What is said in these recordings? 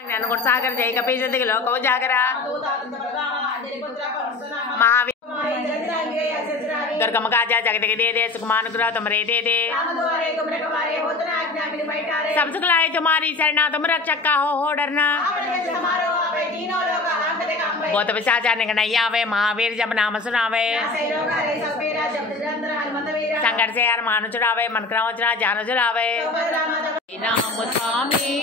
सागर जय कपीश लोक जागरा महावीर दुर्गम काजा जगत के दे सुखमानुग्रह तुमरे दे सब सुख लाए तुम्हारी शरणा तुम रक्षक का हो डरना बहुत पिशाचा निकनैया वे महावीर जब नाम सुनावे संकट से हर मानु चुरावे मन कराओ चुरा जानो चुरावे नाम स्वामी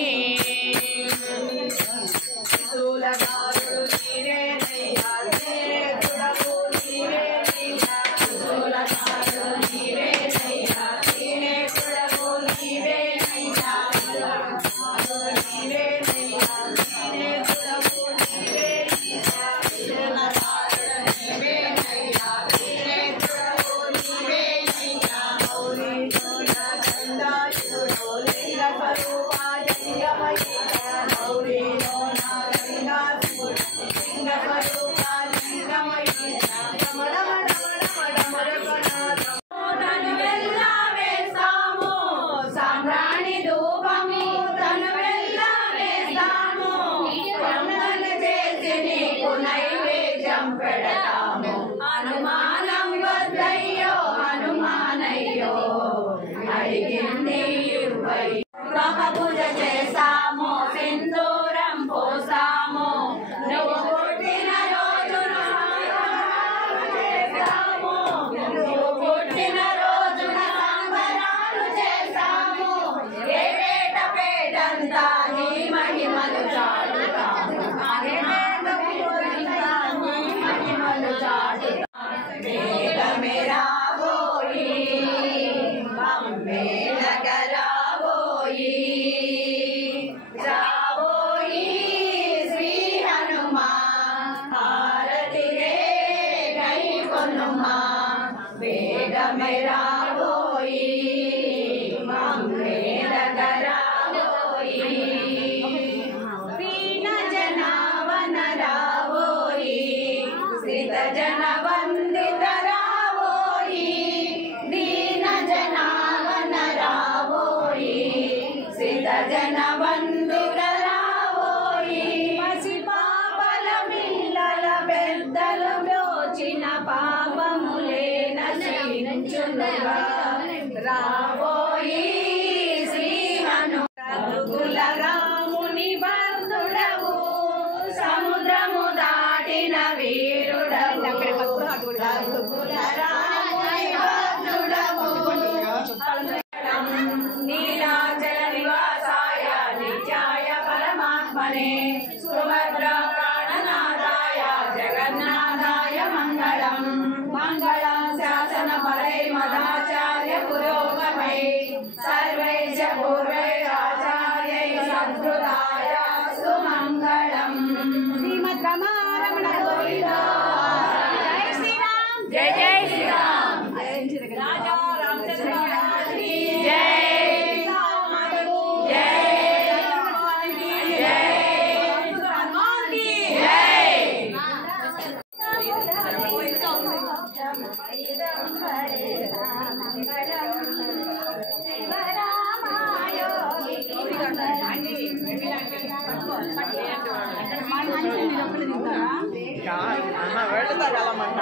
అన్న వెళ్తా కదా